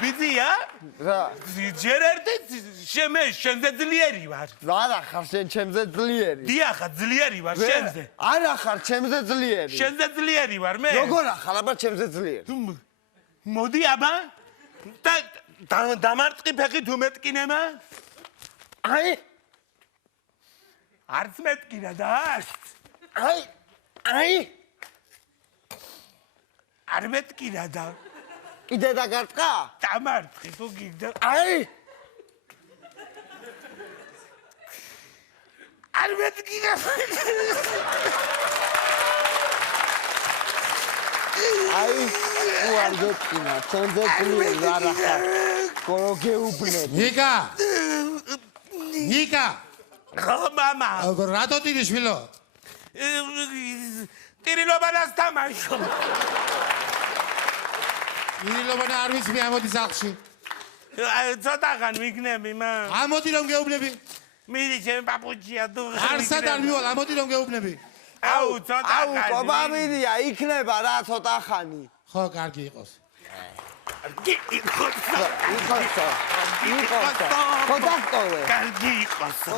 ბიძია? რა? ჯერ ერთი შენზე ძლიერი ვარ. არა ხარ შენ ჩემზე ძლიერი. დიახა, ძლიერი ვარ შენზე. არა ხარ ჩემზე ძლიერი. შენზე ძლიერი ვარ მე. როგორ ახალ აბა ჩემზე ძლიერი? მოდი აბა. დამარტყი ფეხი თუ მეტკინება? აი არც მეტკინა და არც. აი არ მეტკინა და კიდე დაგარტყა? დამარტყი თუ გიგდა. აი არ მეტკინა. აი უარ გეტკინა ჩემზე ძლიერი არა ხარ. გეუბნები. ნიკა ხო მამა. რატო ტირი შვილო? ტირილობანას თამაშო. ტირილობანა არ ვიცი მე ამოდი სახლში. ცოტაღან ვიქნები მა. ამოდი რომ გეუბნები. მიდი ჩემი პაპუჩია თუ. არსად არ მივალ ამოდი რომ გეუბნები. აუ ცოტაღანი. აუ კობამიდია იქნება რა ცოტა ხანი. ხო კარგი იყოს. იყოსო. კონტაქტოვე. კარგი იყოსო.